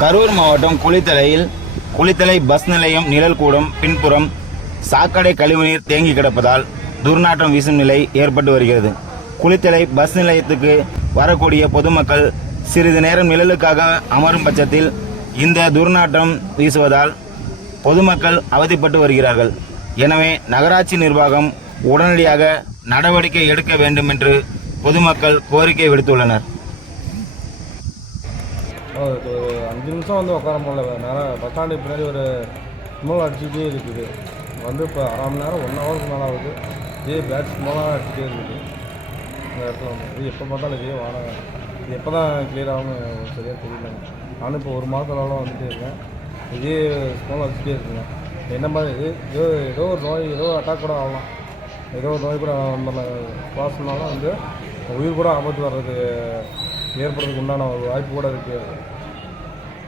கரூர் மாவட்டம் குளித்தலை பஸ் நிலையம் நிழல் கூடம் பின்புறம் சாக்கடை கழிவுநீர் தேங்கி கிடப்பதால் துர்நாற்றம் வீசும் நிலை ஏற்பட்டு வருகிறது. குளித்தலை பஸ் நிலையத்துக்கு வரக்கூடிய பொதுமக்கள் சிறிது நேரம் நிழலுக்காக அமரும் பட்சத்தில் இந்த துர்நாற்றம் வீசுவதால் பொதுமக்கள் அவதிப்பட்டு வருகிறார்கள். எனவே நகராட்சி நிர்வாகம் உடனடியாக நடவடிக்கை எடுக்க வேண்டும் என்று பொதுமக்கள் கோரிக்கை விடுத்துள்ளனர். 5 நிமிஷம் உட்கார முடியல. பஸ் ஸ்டாண்டு பின்னாடி ஒரு ஸ்மோல் அடிச்சுக்கிட்டே இருக்குது. இப்போ 1/2 மணி நேரம் 1 ஹவருக்கு மேலே ஆகுது. இதே பேட்ச் ஸ்மோலாக அடிச்சுட்டே இருக்குது. இந்த இடத்துல இது எப்போ பார்த்தாலும் இதே வாடகை. இது எப்போ தான் கிளியர் ஆகும்னு சரியாக தெரியல. நானும் இப்போ 1 மாதத்துலலாம் வந்துகிட்டே இருக்கேன். இதே ஸ்மோல் அடிச்சுட்டே இருக்குங்க. என்ன மாதிரி ஏதோ ஒரு நோய், ஏதோ அட்டாக் கூட ஆகலாம். ஏதோ ஒரு நோய் கூட நம்ம சுவாசம்னாலும் உயிர் கூட ஆபத்து வர்றதுக்கு ஏற்படுறதுக்கு உண்டான ஒரு வாய்ப்பு கூட இருக்குது.